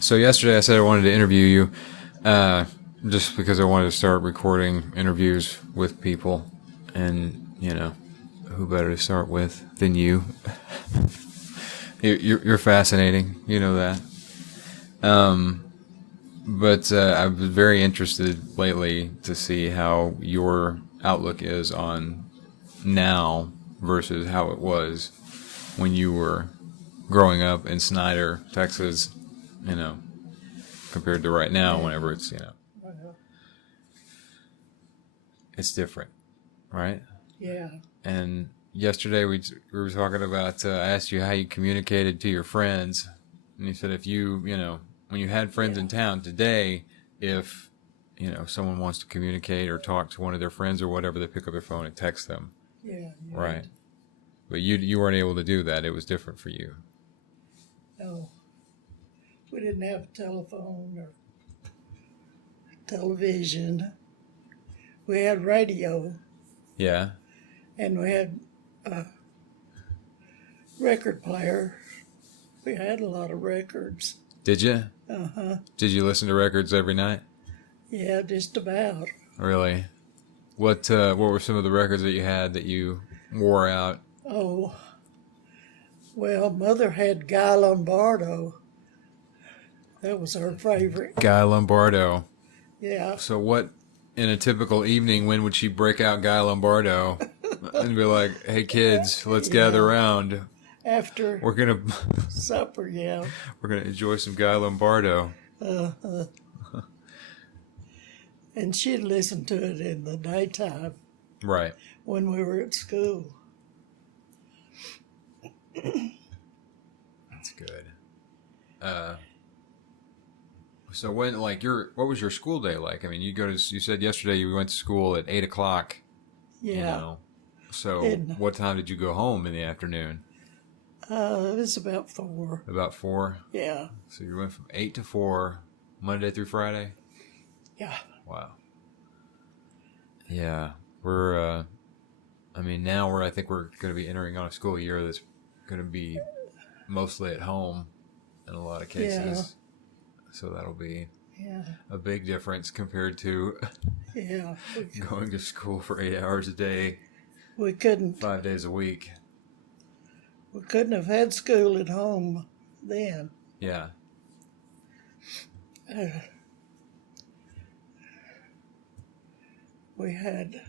So yesterday I said I wanted to interview you, just because I wanted to start recording interviews with people, and who better to start with than you? You're fascinating, you know that. But I was very interested lately to see how your outlook is on now versus how it was when you were growing up in Snyder, Texas, you know, compared to right now, Yeah. whenever it's Well, it's different, right? yeah. And yesterday we were talking about, I asked you how you communicated to your friends, and you said if when you had friends Yeah. in town today, if someone wants to communicate or talk to one of their friends or whatever, they pick up their phone and text them, Yeah. You're right? But you weren't able to do that. It was different for you. No, we didn't have a telephone or television. We had radio Yeah. and we had a record player. We had a lot of records. Did you? Uh huh. Did you listen to records every night? Yeah, just about. Really? What were some of the records that you had that you wore out? Oh, well, Mother had Guy Lombardo. That was her favorite. Guy Lombardo. Yeah. So what, in a typical evening, when would she break out Guy Lombardo and be like, "Hey kids, let's gather Yeah. around. After We're gonna supper, yeah. we're gonna enjoy some Guy Lombardo." Uh, and she'd listen to it in the daytime Right. when we were at school. That's good. Uh, so when what was your school day like? I mean, you said yesterday you went to school at 8 o'clock. Yeah. So And what time did you go home in the afternoon? it was about 4. About 4. Yeah. So you went from 8 to 4, Monday through Friday. Yeah. Wow. Yeah, we're. I think we're going to be entering on a school year that's going to be mostly at home in a lot of cases. Yeah. So that'll be Yeah. a big difference compared to Yeah. going to school for 8 hours a day, We couldn't 5 days a week. we couldn't have had school at home then. Yeah. Uh, we had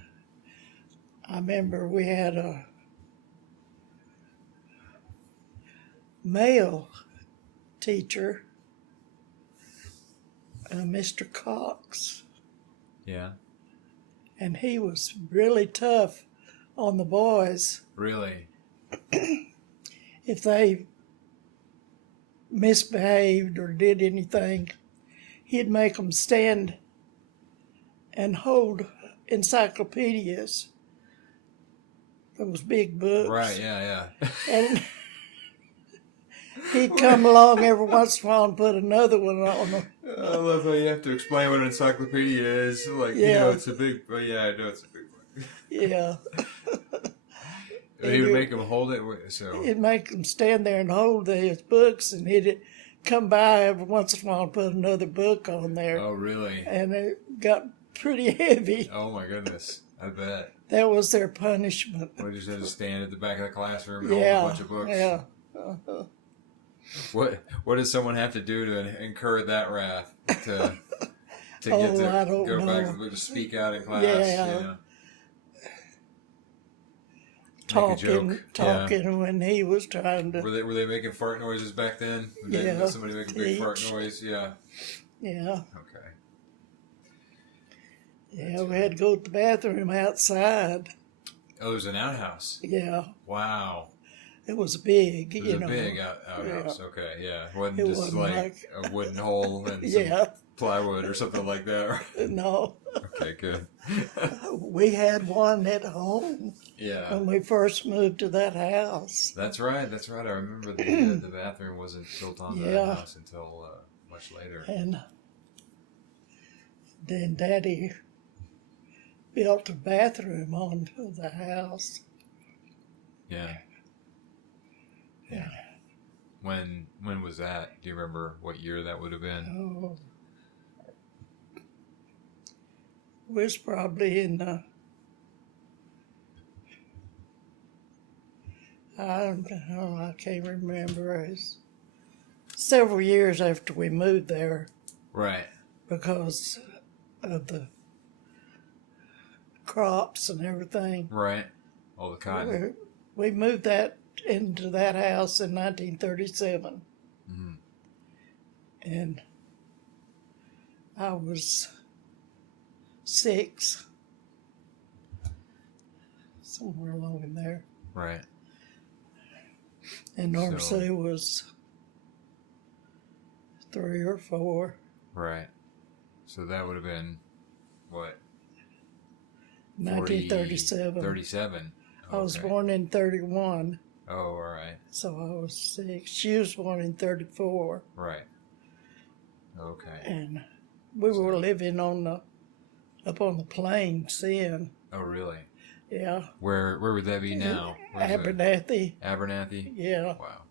I remember we had a male teacher, Mr. Cox, Yeah. and he was really tough on the boys. Really? If they misbehaved or did anything, he'd make them stand and hold encyclopedias, those big books. Right. Yeah. Yeah. And he'd come along every once in a while and put another one on them. I love how you have to explain what an encyclopedia is. Like, Yeah. it's a big. Well, yeah, I know it's a big book. Yeah. He would make them hold it. So. He'd make them stand there and hold his books, and he'd come by every once in a while and put another book on there. Oh, really? And it got pretty heavy. Oh my goodness! I bet. That was their punishment. We just had to stand at the back of the classroom and Yeah. hold a bunch of books. Yeah. Uh-huh. What does someone have to do to incur that wrath to get Oh, to I don't go back know. to the book to speak out in class? Yeah. Make a joke. Talking when he was trying Yeah. to. Were they making fart noises back then? Yeah. Somebody make a big fart Teach. noise? Yeah. Yeah. Okay. Yeah, we had to go to the bathroom outside. Oh, there's an outhouse. Yeah. Wow. It was big, It was a big outhouse. Okay, yeah. It wasn't It just wasn't like a wooden hole and some Yeah. plywood or something like that. No. Okay, good. We had one at home Yeah. when we first moved to that house. That's right. I remember the bathroom wasn't built on the Yeah. house until much later. And then Daddy built a bathroom onto the house. Yeah. Yeah. When was that? Do you remember what year that would have been? Oh, was probably in the, I don't know, I can't remember. It's several years after we moved there Right. because of the crops and everything. Right. All the cotton. We moved that into that house in 1937, Mm-hmm. and I was 6, somewhere along in there, Right. and Norm So- Sue was 3 or 4. Right. So that would have been what? 1937. 37. I was Okay. born in 31, Oh, all right. so I was 6. She was born in 34, Right. Okay. and we were living up on the plains then. Oh, really? Yeah, Where would that be now? Where's it? Abernathy. Abernathy? Yeah, Wow.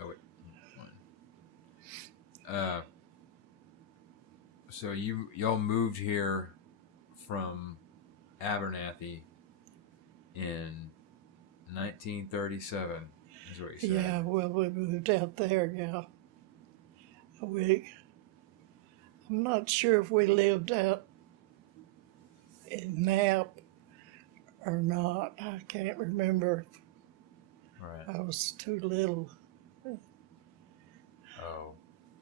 Oh, wait. So y'all moved here from Abernathy in 1937, is what you said. yeah. Well, we moved out there. Yeah, I'm not sure if we lived out in Knapp or not. I can't remember. Right. I was too little. Oh,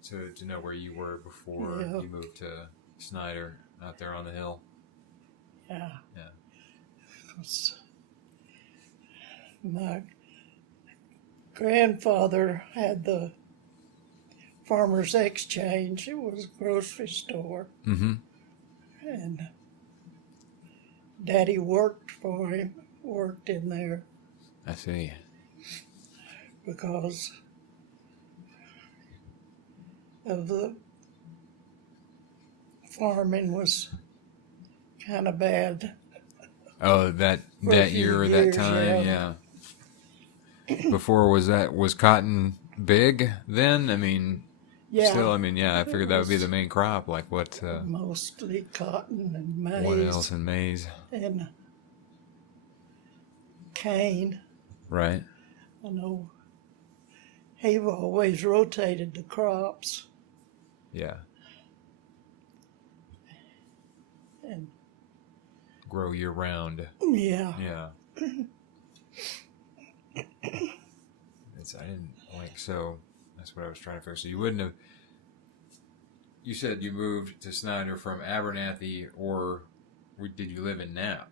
to know where you were before Yeah. you moved to Snyder out there on the hill. Yeah. Yeah. 'Cause my grandfather had the Farmers Exchange. It was a grocery store, Mm-hmm. and Daddy worked for him, worked in there I see. because of the farming was kind of bad. Oh, that For a few year or that years, time, yeah. Before was cotton big then? I mean, Yeah, still, I mean, yeah. I figured that would be was- the main crop. Like what? mostly cotton and maize. What else in maize? And cane. Right. I know he always rotated the crops, Yeah. and Grow year round. yeah, Yeah. I didn't like so. That's what I was trying to figure. So you wouldn't have. You said you moved to Snyder from Abernathy, or did you live in Knapp?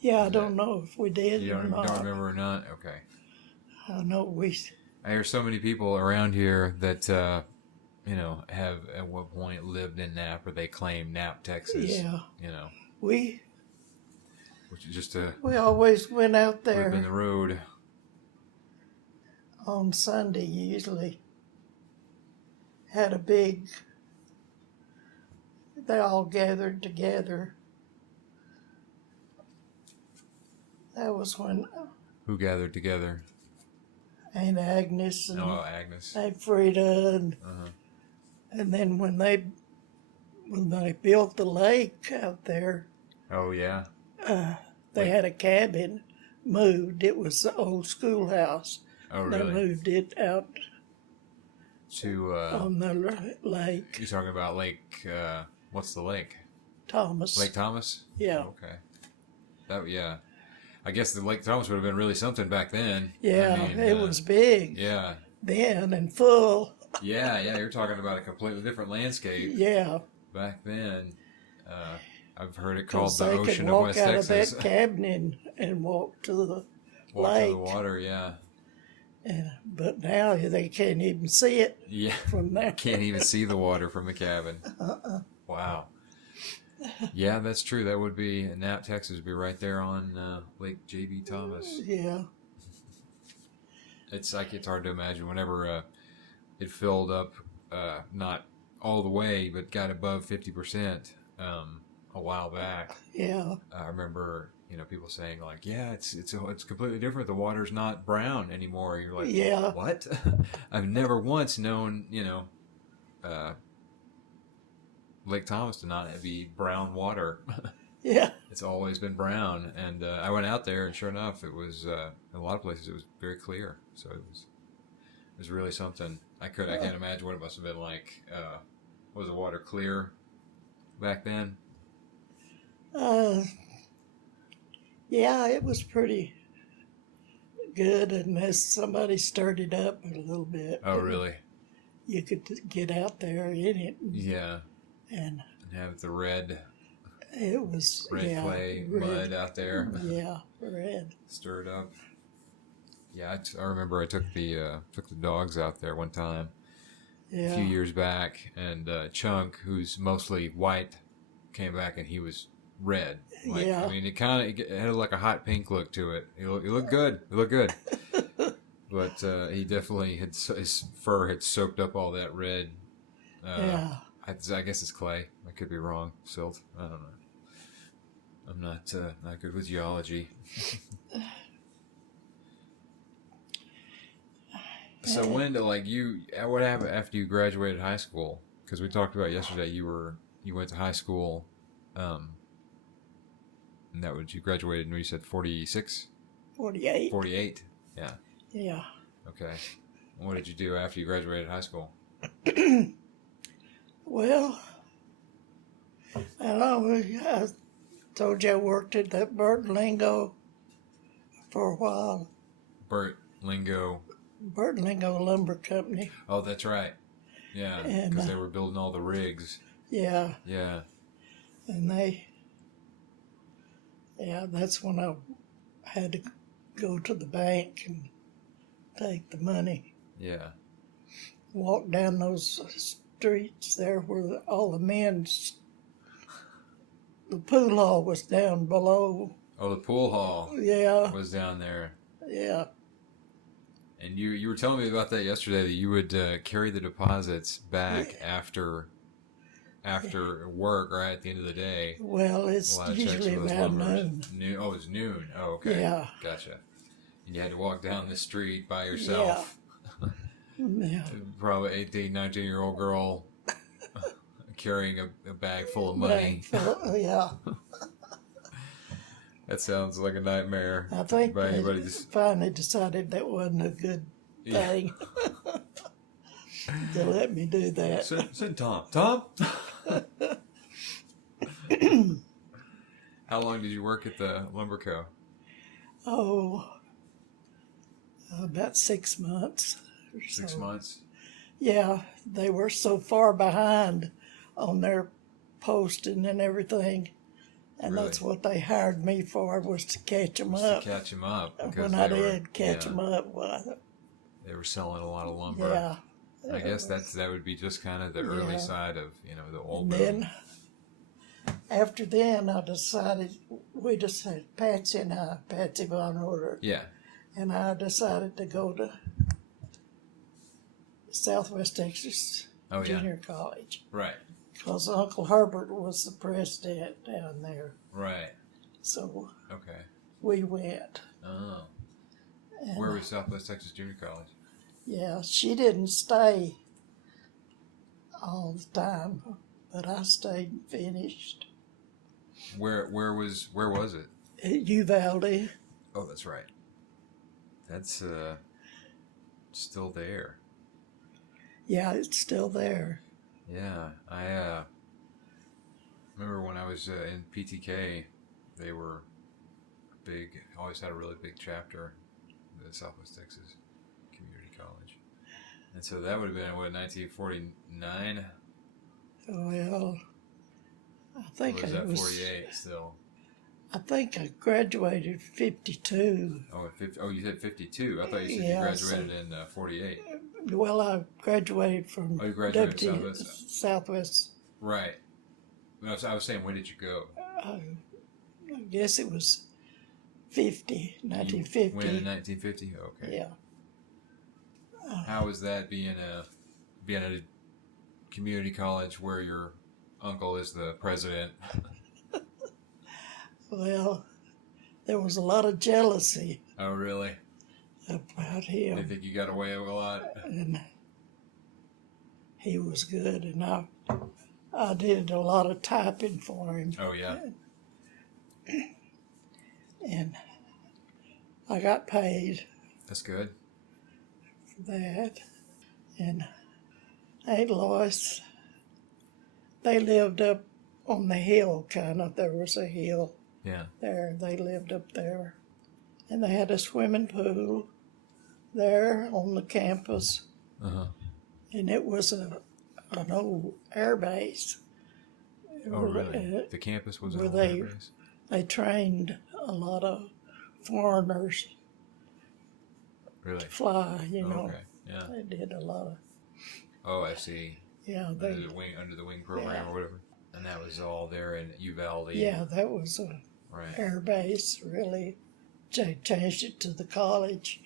yeah. I Is don't know if we did You or not. don't remember or not? Okay. I know we. I hear so many people around here that have at one point lived in Knapp, or they claim Knapp, Texas. Yeah, Which is just a we always went out flip in there the road. on Sunday. Usually had a big. They all gathered together. That was when Who gathered together? Aunt Agnes and Oh, Agnes. Aunt Frida Uh-huh. and then when they built the lake out there, Oh, yeah. they had a cabin moved. It was the old schoolhouse. Oh, They really? moved it out To on the lake. you're talking about Lake. What's the lake? Thomas. Lake Thomas. Yeah. Okay. Yeah. I guess the Lake Thomas would have been really something back then. Yeah, I mean, it was big Yeah. then and full. Yeah. You're talking about a completely different landscape Yeah. back then. I've heard it called 'Cause the they Ocean could of walk West out Texas. of that cabin and walk to the Walk to the lake. water. Yeah. But now they can't even see it Yeah. from there. Can't even see the water from the cabin. Wow. Yeah, that's true. That would be Knapp, Texas, would be right there on Lake J.B. Thomas. Yeah. It's hard to imagine whenever it filled up, not all the way, but got above 50% a while back. Yeah. I remember, people saying like, yeah, it's completely different. The water's not brown anymore. You're like, Yeah. what? I've never once known, Lake Thomas to not be brown water. Yeah. It's always been brown. And I went out there, and sure enough, it was in a lot of places it was very clear. So it was really something. I can't imagine what it must have been like. Was the water clear back then? Yeah, it was pretty good unless somebody stirred it up a little bit. Oh, really? You could get out there in it. Yeah. And have the red it was clay mud out there. Yeah, red. Stirred up. Yeah, I remember I took the dogs out there one time a few years back, and Chunk, who's mostly white, came back and he was red. Like, I mean, it had like a hot pink look to it. He looked good. It looked good. But he definitely his fur had soaked up all that red. I guess it's clay. I could be wrong. Silt. I don't know. I'm not good with geology. So when what happened after you graduated high school? Because we talked about yesterday, you went to high school, and you graduated, and you said 46? 48. 48, yeah. Yeah. Okay. And what did you do after you graduated high school? Well, I know I told you I worked at that Burt Lingo for a while. Burt Lingo Lumber Company. Oh, that's right. Yeah, because they were building all the rigs. Yeah. Yeah. And that's when I had to go to the bank and take the money. Yeah. Walk down those streets there where all the men's. The pool hall was down below. Oh, the pool hall. Yeah. Was down there. Yeah. And you were telling me about that yesterday, that you would carry the deposits back after work or at the end of the day. Well, it's usually about noon. Oh, it's noon. Oh, okay. Yeah. Gotcha. And you had to walk down the street by yourself. Yeah. Probably 18, 19-year-old girl carrying a bag full of money. Yeah. That sounds like a nightmare. I think they finally decided that wasn't a good thing to let me do that. Send Tom. Tom? How long did you work at the lumber co? Oh, about 6 months or so. 6 months? Yeah, they were so far behind on their posting and everything. And Really? that's what they hired me for, was to catch them up. To catch them up. When I did catch them up, they were selling a lot of lumber. Yeah. I guess that would be just kind of the early side of, the old boom. Then, after then, we decided, Patsy and I, Patsy Von Order. Yeah. And I decided to go to Southwest Texas Junior College. Right. Because Uncle Herbert was the president down there. Right. So okay, we went. Oh. And where was Southwest Texas Junior College? Yeah, she didn't stay all the time, but I stayed and finished. Where was it? At Uvalde. Oh, that's right. That's still there. Yeah, it's still there. Yeah, I remember when I was in PTK, they were always had a really big chapter, the Southwest Texas Community College. And so that would have been, 1949? Well, I think it was 48 still? I think I graduated 52. Oh, you said 52. I thought you said you graduated in 48. Well, I graduated from Southwest. Right. I was saying, when did you go? I guess it was 1950. When in 1950? Okay. Yeah. How was that being at a community college where your uncle is the president? Well, there was a lot of jealousy Oh, really? about They him, think you got away with a lot? and he was good, and I did a lot of typing for him, Oh, yeah. and I got paid That's good. for that. And Aunt Lois, they lived up on the hill, kind of. There was a hill Yeah. there. They lived up there. And they had a swimming pool there on the campus. Uh-huh. And it was an old air base. Oh, really? The campus was where an they- old base? They trained a lot of foreigners Really? to fly, you know. Okay. Yeah. They did a lot of, Oh, I see. yeah, Under they, the wing program Yeah. or whatever. And that was all there in Uvalde. yeah, that was a Right. air base, really. They changed it to the college.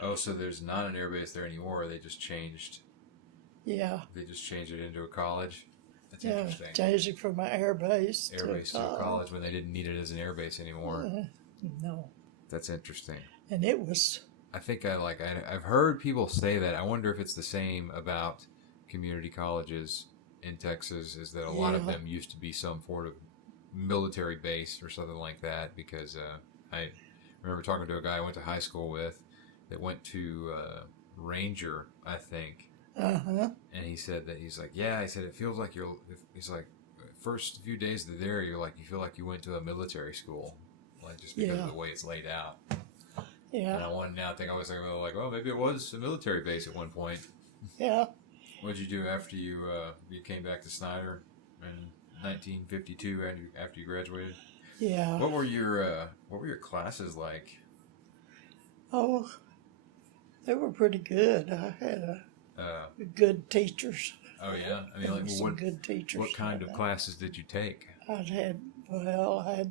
Oh, so there's not an air base there anymore. They just changed. Yeah, They just changed it into a college. That's yeah, interesting. changed it from an air base Air base to a college when they didn't need it as an air base anymore. No, That's interesting. and it was, I think I've heard people say that. I wonder if it's the same about community colleges in Texas. Is that a lot of Yeah. them used to be some sort of military base or something like that? Because I remember talking to a guy I went to high school with that went to Ranger, I think, and he said that he's like, yeah, he said it feels like he's like, first few days there, you feel like you went to a military school, like just because Yeah. of the way it's laid out. And yeah, I think I was thinking, like, well, maybe it was a military base at one point. yeah. What did you do after you came back to Snyder in 1952 after you graduated? Yeah. What were your classes like? Oh, they were pretty good. I had good teachers. Oh yeah, I mean, There like were some what good teachers. what kind of classes did you take? I had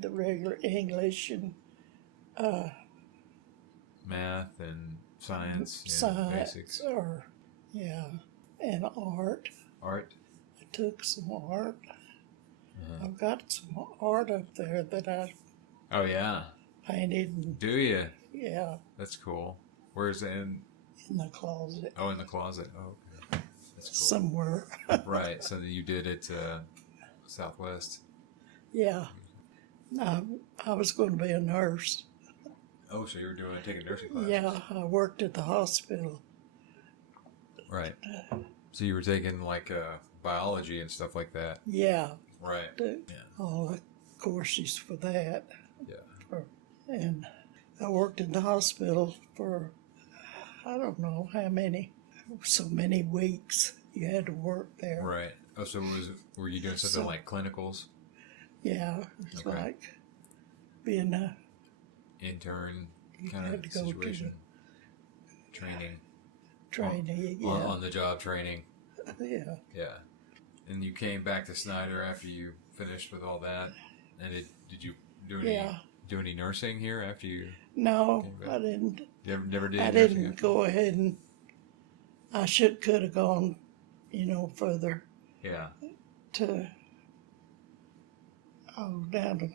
the regular English and Math and science, science, basics, and art. art. I took some art. I've got some art up there that I Oh yeah, painted. And, do you? yeah, That's cool. Where's it in? in the closet Oh, in the closet. Oh, okay. That's cool. somewhere. Right. So you did it Southwest. Yeah. I was going to be a nurse. Oh, so you were taking nursing classes. Yeah, I worked at the hospital. Right. So you were taking like biology and stuff like that. Yeah, Right. yeah. Yeah. All the courses for that. Yeah. And I worked in the hospital for, I don't know how many, so many weeks you had to work there. Right. Oh, so were you doing something So- like clinicals, Yeah, it's Okay. like being a, intern You kind had of to go to situation, training, trainee. Yeah, on the job training? yeah. Yeah. And you came back to Snyder after you finished with all that, and did you do any nursing here after you? No, Okay, good. I didn't. You never did. I nursing didn't after? go ahead and. I could have gone, further Yeah. to. Down to.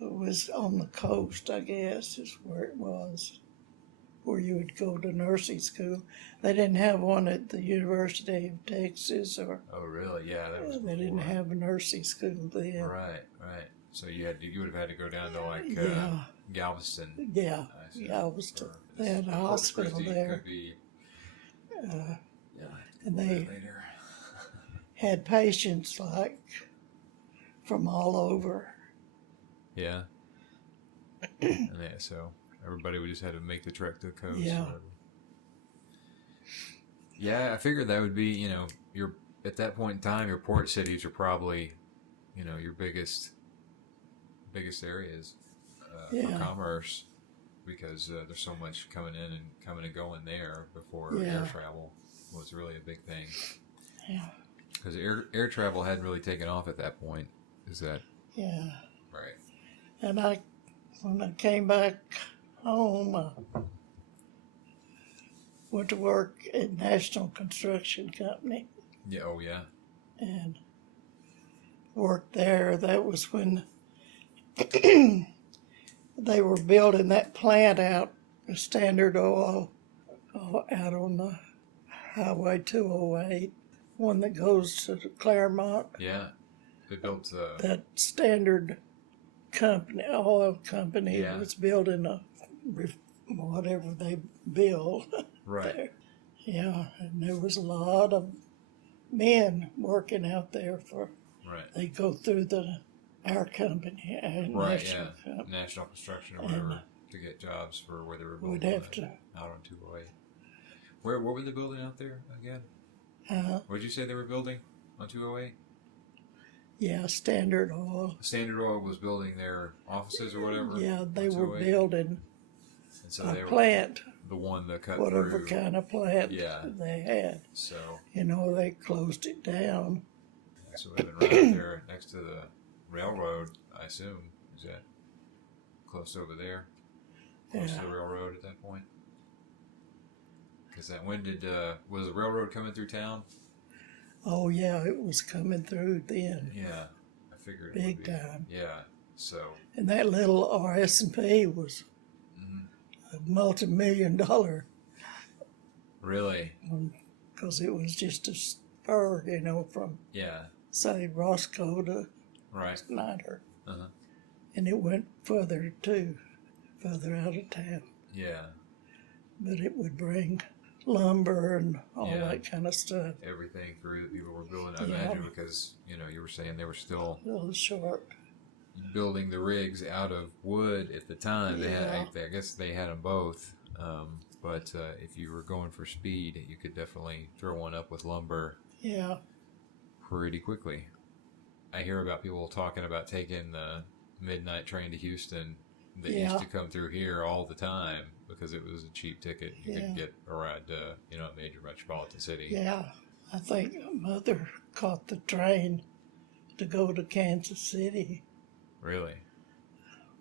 It was on the coast, I guess, is where it was, where you would go to nursing school. They didn't have one at the University of Texas, or Oh, really? Yeah. That was they didn't before. have a nursing school then. Right. Right. So you would have had to go down to like Yeah. Galveston. Yeah, I see. yeah, I was. Or They had a Corpus hospital Christi there, Could be. Yeah. and they Later. had patients like from all over. Yeah. And so everybody would just had to make the trek to the coast. Yeah. or whatever. Yeah, I figured that would be, your at that point in time, your port cities are probably, your biggest areas for Yeah. commerce, because there's so much coming and going there before Yeah. air travel was really a big thing. Yeah, Because air travel hadn't really taken off at that point. Is that yeah. right? And when I came back home, I went to work at National Construction Company Yeah. Oh, yeah. and worked there. That was when they were building that plant out, Standard Oil, out on the Highway 208, one that goes to Claremont. Yeah. They built That Standard company, oil company, Yeah. was building whatever they build right. there. Yeah, and there was a lot of men working out there for. Right. They go through our company, Right, National yeah. Company. National Construction or whatever to get jobs for where they were We'd building have to. out on 208. What were they building out there again? What did you say they were building on 208? Yeah, Standard Oil. Standard Oil was building their offices or whatever? Yeah, they on were 208? building And so a they were plant, the one that cut whatever through. kind of plant Yeah. they had. So, They closed it down. so they've been right out there next to the railroad, I assume. Is that close over there? Close to the railroad at that point? Because when was the railroad coming through town? Oh, yeah, it was coming through then. Yeah, I figured Big it would be. time. Yeah, so. And that little RS&P was a multi-million-dollar, Really? because it was just a spur, from, Yeah, say, Roscoe to right. Snyder. Uh-huh. And it went further, too, further out of town. Yeah, But it would bring lumber and all Yeah. that kind of stuff. everything through that people were building, I Yeah. imagine, because, you were saying they were still A little short. building the rigs out of wood at the time. They had, I guess they had them both. But if you were going for speed, you could definitely throw one up with lumber Yeah. pretty quickly. I hear about people talking about taking the midnight train to Houston that used to come through here all the time because it was a cheap ticket. You could get a ride to, a major metropolitan city. Yeah. I think Mother caught the train to go to Kansas City Really?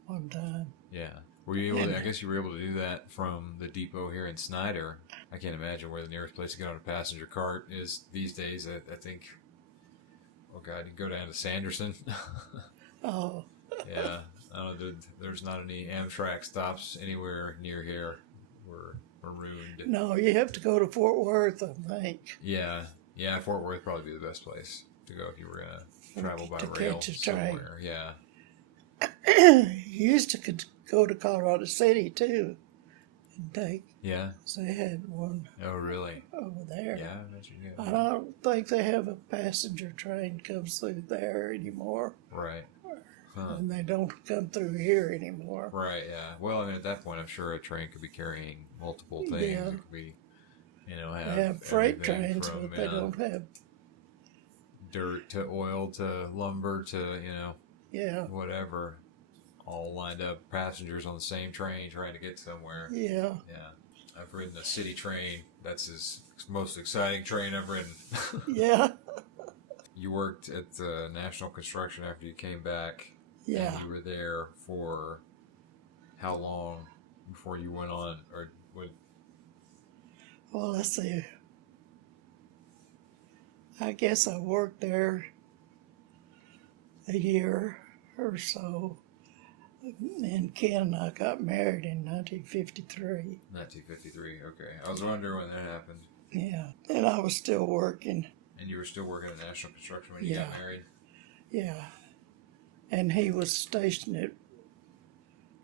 one time. Yeah. Were you able to, I guess you were able to do that from the depot here in Snyder. I can't imagine where the nearest place to get on a passenger cart is these days. I think, oh God, you go down to Sanderson. Oh. Yeah. I don't know, there's not any Amtrak stops anywhere near here. We're marooned. No, you have to go to Fort Worth, I think. Yeah. Yeah, Fort Worth would probably be the best place to go if you were going to travel by To rail catch a train. somewhere. Yeah. You used to go to Colorado City, too, and take. Yeah. So they had one Oh, really? over there. Yeah, I bet you did. I don't think they have a passenger train comes through there anymore. Right. Huh. And they don't come through here anymore. Right, yeah. Well, I mean, at that point, I'm sure a train could be carrying multiple things. Yeah. It could be, They have freight everything trains, from, but they don't have. dirt to oil to lumber to, Yeah, whatever, all lined up. Passengers on the same train trying to get somewhere. yeah. Yeah. I've ridden a city train. That's his most exciting train I've ridden. Yeah, You worked at National Construction after you came back. yeah. And you were there for how long before you went on, or what? Well, let's see. I guess I worked there a year or so. And Ken and I got married in 1953. 1953. Okay, I was wondering when that happened. Yeah, and I was still working. And you were still working at National Construction when you got married. Yeah, and he was stationed at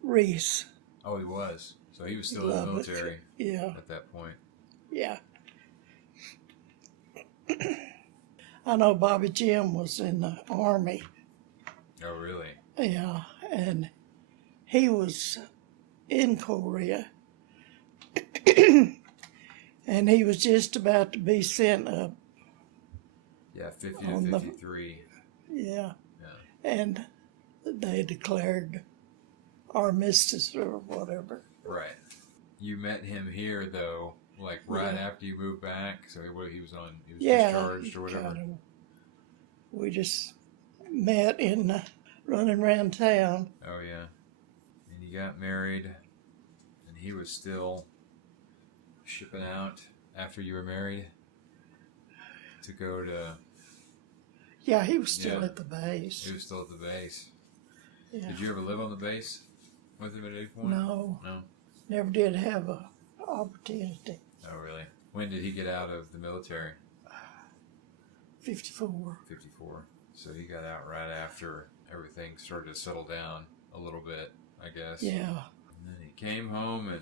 Reese. Oh, he was. So he was still in the Lubbock. military Yeah, at that point. yeah. I know Bobby Jim was in the Army. Oh, really? Yeah, and he was in Korea. And he was just about to be sent up. Yeah, 50 On to the- 53. Yeah. Yeah. And they declared armistice or whatever. Right. You met him here though, like right after you moved back. So he was discharged or whatever. We just met in running around town. Oh yeah. And you got married, and he was still shipping out after you were married to go to. Yeah, he was still Yeah. at the base. He was still at the base. Yeah. Did you ever live on the base with him at any point? No. No? Never did have a opportunity. Oh, really? When did he get out of the military? 54. 54. So he got out right after everything started to settle down a little bit, I guess. Yeah. And then he came home and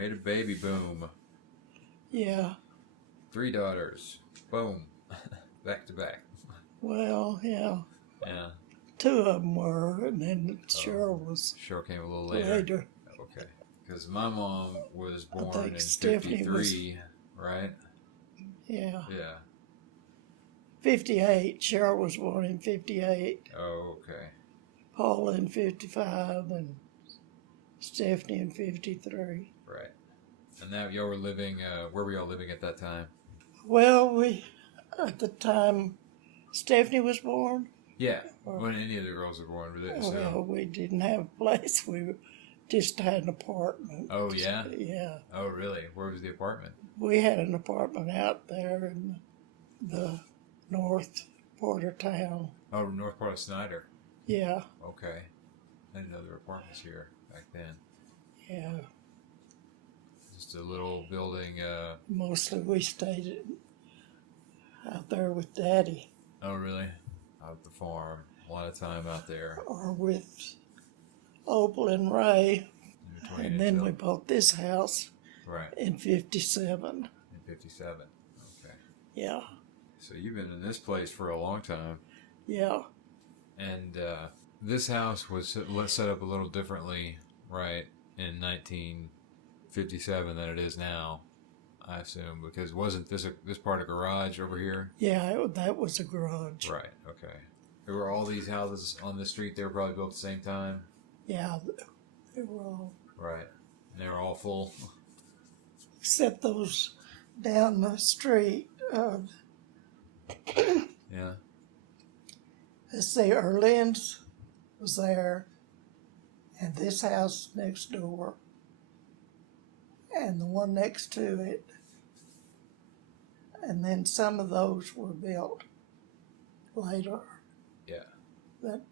made a baby boom. Yeah. 3 daughters. Boom. Back to back. Well, yeah. Yeah. 2 of them were, and then Cheryl was Cheryl came a little later. Okay. Because my mom was born in Stephanie 53, right? Yeah. Yeah. 58. Cheryl was born in 58. Oh, okay. Paula in 55, and Stephanie in 53. Right. And now y'all were living, where were y'all living at that time? Well, at the time Stephanie was born, Yeah. When any of the girls were born. well, we didn't have a place. We just had an apartment. Oh, yeah? Yeah. Oh, really? Where was the apartment? We had an apartment out there in the north part of town. Oh, north part of Snyder. Yeah. Okay. I didn't know there were apartments here back then. Yeah. Just a little building. Mostly we stayed out there with Daddy, Oh, really? Out at the farm. A lot of time out there. or with Opal and Ray. Between And then until- we bought this house Right. in 57. In 57. Okay. Yeah. So you've been in this place for a long time. Yeah. And this house was set up a little differently, right, in 1957 than it is now, I assume, because wasn't this part a garage over here? Yeah, that was a garage. Right, okay. There were all these houses on the street, they were probably built at the same time? Yeah, they were all, Right. And they were all full? except those down the street. Yeah. Let's see, Erlin's was there, and this house next door, and the one next to it. And then some of those were built later. Yeah. That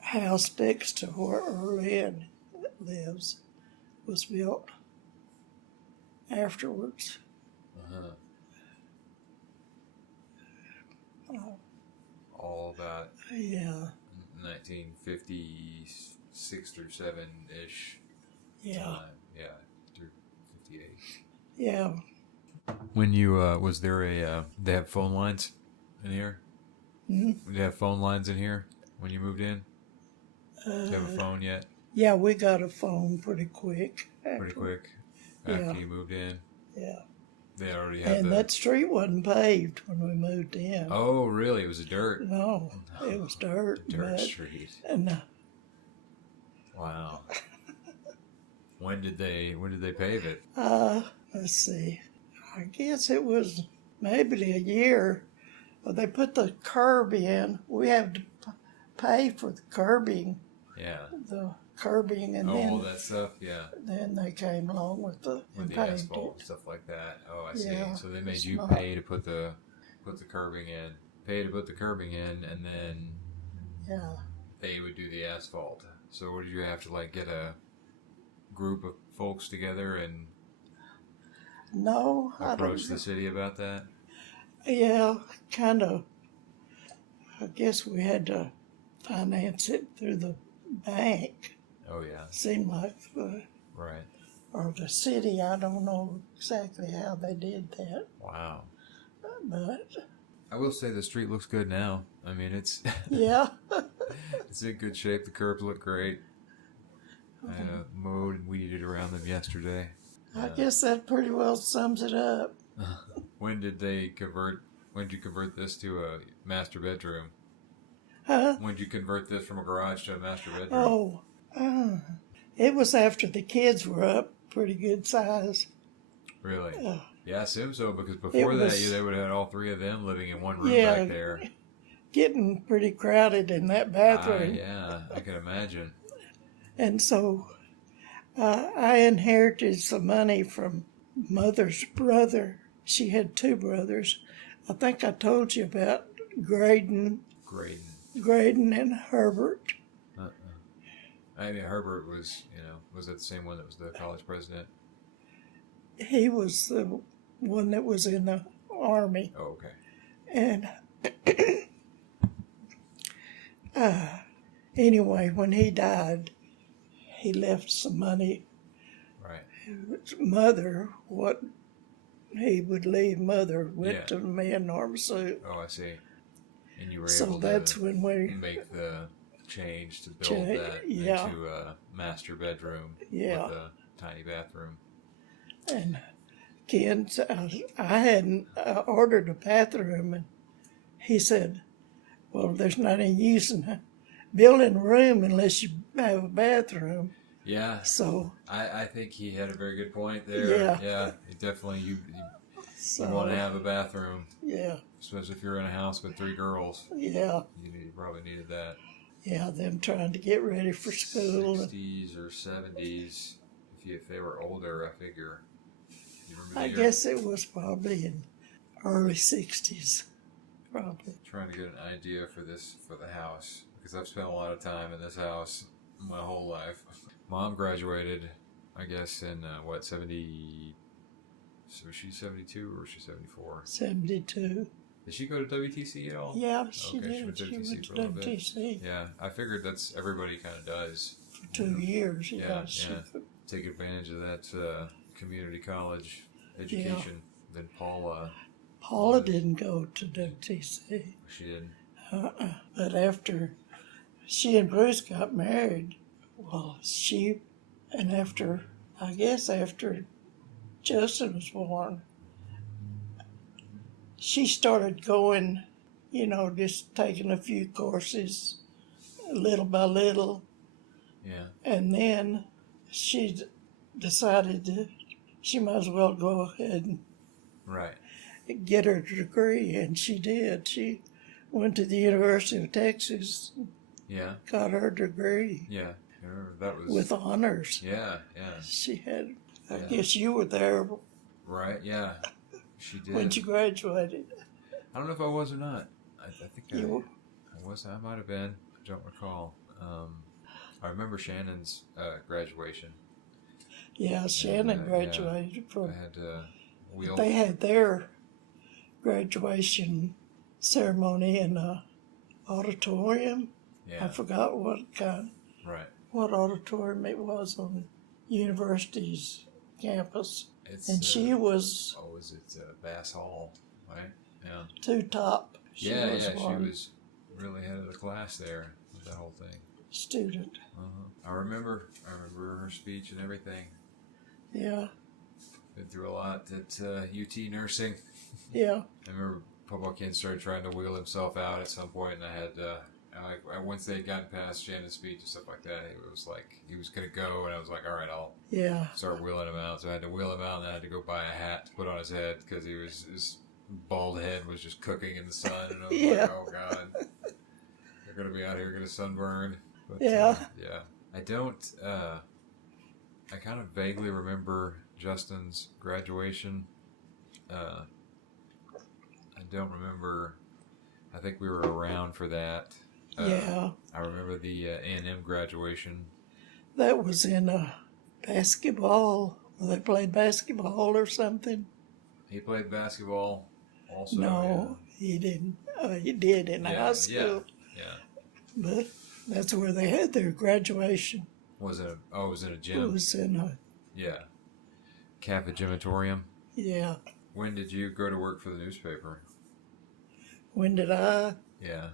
house next to where Erlin lives was built afterwards. Uh-huh. Uh, All about yeah, 1956 through 7-ish yeah, time. Yeah, through 58. yeah. When you, was there they have phone lines in here? Mm-hmm. They have phone lines in here when you moved in? Do you have a phone yet? Yeah, we got a phone pretty quick. Pretty quick after Yeah. you moved in? Yeah. They already had And that street wasn't paved when we moved in. Oh, really? It was a dirt? No, it was dirt. Dirt mud, street. And Wow. When did they pave it? let's see. I guess it was maybe a year. Well, they put the curb in. We have to pay for the curbing, Yeah. and Oh, all then that stuff? Yeah. they came along with With and the paved asphalt and it. stuff like that. Oh, I see. Yeah, So they made it's you not- pay to put the curbing in. Pay to put the curbing in, and then Yeah. they would do the asphalt. So would you have to like get a group of folks together and No, I approach don't. the city about that? Yeah, kind of. I guess we had to finance it through the bank. Oh yeah, Seemed like, right. or the city. I don't know exactly how they did that, Wow. but I will say the street looks good now. I mean, it's yeah. it's in good shape. The curbs look great. I mowed and weeded around them yesterday. I guess that pretty well sums it up. When did you convert this to a master bedroom? Huh? When did you convert this from a garage to a master bedroom? Oh, it was after the kids were up, pretty good size. Really? Uh, Yeah, I assume so, because before It that, was- they would have had all 3 of them living in one room Yeah. back there. Getting pretty crowded in that bathroom. Yeah, I can imagine. And so I inherited some money from Mother's brother. She had 2 brothers. I think I told you about Graydon Great. and Herbert. I mean, Herbert was, was that the same one that was the college president? He was the one that was in the Army. Oh, okay. And anyway, when he died, he left some money. Right. Mother, what he would leave Mother went to me and Norma Sue. Oh, I see. And you were So able that's to when we make the change to build that into a master bedroom with a tiny bathroom. And Ken, I hadn't ordered a bathroom, and he said, well, there's not any use in building a room unless you have a bathroom. Yeah. So I think he had a very good point there. Yeah. Definitely, you want to have a bathroom. Yeah. Especially if you're in a house with 3 girls. Yeah. You probably needed that. Yeah, them trying to get ready for school. 60s or 70s, if they were older, I figure. You remember I guess it was probably in early 60s, probably. Trying to get an idea for the house, because I've spent a lot of time in this house my whole life. Mom graduated, I guess, in 70? So was she 72 or was she 74? 72. Did she go to WTC at all? Yeah, she okay, did. She went to WTC for a little bit. WTC. Yeah, I figured that's everybody kind of does. For 2 years, Yeah. Take advantage of that community college education. Then Paula didn't go to WTC. She didn't. But after she and Bruce got married, I guess after Justin was born, she started going, just taking a few courses, little by little. Yeah. And then she decided she might as well go ahead and get her degree, and she did. She went to the University of Texas. Yeah. Got her degree. Yeah. That was with honors. Yeah. She had. I guess you were there. Right. Yeah. She did. When she graduated. I don't know if I was or not. I think I was. I might have been. I don't recall. I remember Shannon's graduation. Yeah, Shannon graduated from. I had They had their graduation ceremony in an auditorium. Yeah. I forgot what kind. Right. What auditorium it was on university's campus. And she was. Oh, was it Bass Hall? Right. Yeah. 2 top. She was really head of the class there with that whole thing. Student. I remember her speech and everything. Yeah. Been through a lot at UT nursing. Yeah. I remember PaPa Ken started trying to wheel himself out at some point, and I had once they had gotten past Shannon's speech and stuff like that, it was like he was gonna go, and I was like, all right, I'll start wheeling him out. So I had to wheel him out, and I had to go buy a hat to put on his head because his bald head was just cooking in the sun, and I was like, oh god, they're gonna be out here getting sunburned. But, I don't. I kind of vaguely remember Justin's graduation. I don't remember. I think we were around for that. I remember the A&M graduation. That was in basketball. They played basketball or something. He played basketball also. No, he didn't. He did in high school. Yeah. But that's where they had their graduation. Was it? It was in a gym. It was in a. Yeah. Cafe Gymatorium. Yeah. When did you go to work for the newspaper? When did I? Yeah.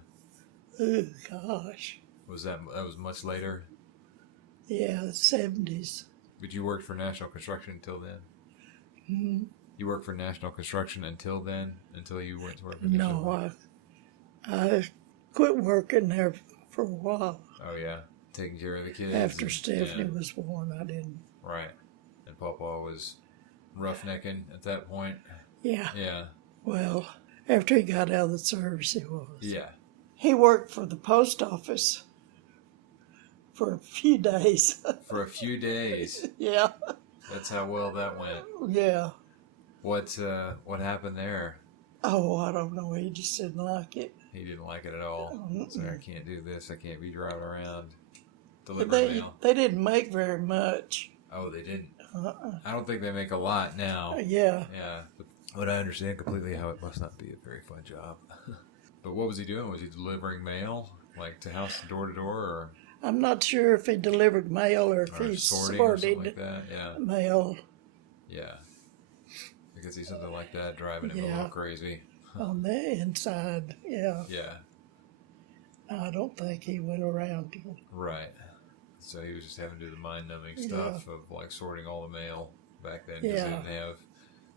Oh gosh. That was much later? Yeah, the 70s. But you worked for National Construction until then? Mm-hmm. You worked for National Construction until then? Until you went to work for the newspaper? No, I quit working there for a while. Oh yeah, taking care of the kids. After Stephanie was born, I didn't. Right. And PaPa was roughnecking at that point? Yeah. Yeah. Well, after he got out of the service, he was. Yeah. He worked for the post office for a few days. For a few days? Yeah. That's how well that went? Yeah. What happened there? Oh, I don't know. He just didn't like it. He didn't like it at all. So I can't do this. I can't be driving around. deliver They mail? they didn't make very much. Oh, they didn't. Uh-uh. I don't think they make a lot now. Yeah. Yeah, but I understand completely how it must not be a very fun job. But what was he doing? Was he delivering mail, like to house, door to door, I'm not sure if he delivered mail or if or he sorting or something like sorted that? Yeah, mail. yeah. I could see something like that driving him a Yeah. little crazy. On the inside. Yeah. Yeah, I don't think he went around. right. So he was just having to do the mind-numbing Yeah. stuff of like sorting all the mail back then because they Yeah. didn't have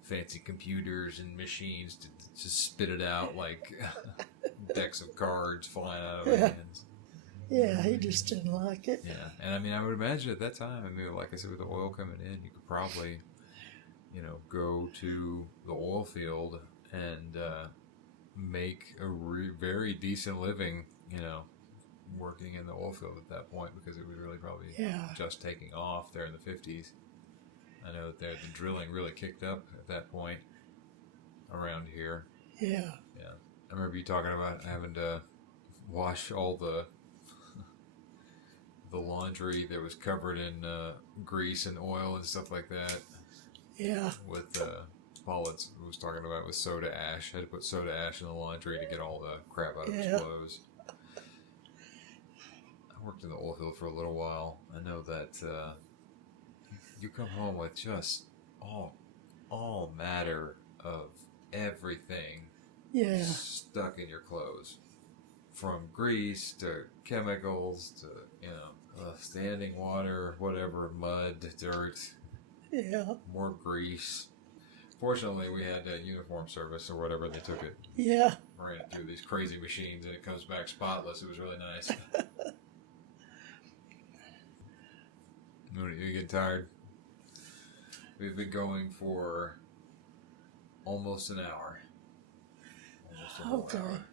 fancy computers and machines to just spit it out like decks of cards flying out of Yeah. hands. Yeah, he just didn't like it. Yeah, and I mean, I would imagine at that time, I mean, like I said, with the oil coming in, you could probably, go to the oil field and make a very decent living, working in the oil field at that point because it was really probably Yeah. just taking off there in the 50s. I know that the drilling really kicked up at that point around here. Yeah. Yeah, I remember you talking about having to wash all the laundry that was covered in grease and oil and stuff like that. Yeah. With Paul was talking about with soda ash. Had to put soda ash in the laundry to get all the crap out of his Yeah. clothes. I worked in the oil field for a little while. I know that you come home with just all matter of everything Yeah. stuck in your clothes, from grease to chemicals to standing water, whatever, mud, dirt, Yeah. more grease. Fortunately, we had a uniform service or whatever. They took it, Yeah. ran it through these crazy machines, and it comes back spotless. It was really nice. You get tired? We've been going for almost an hour. Almost a whole Okay. hour.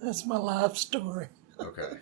That's my life story. Okay.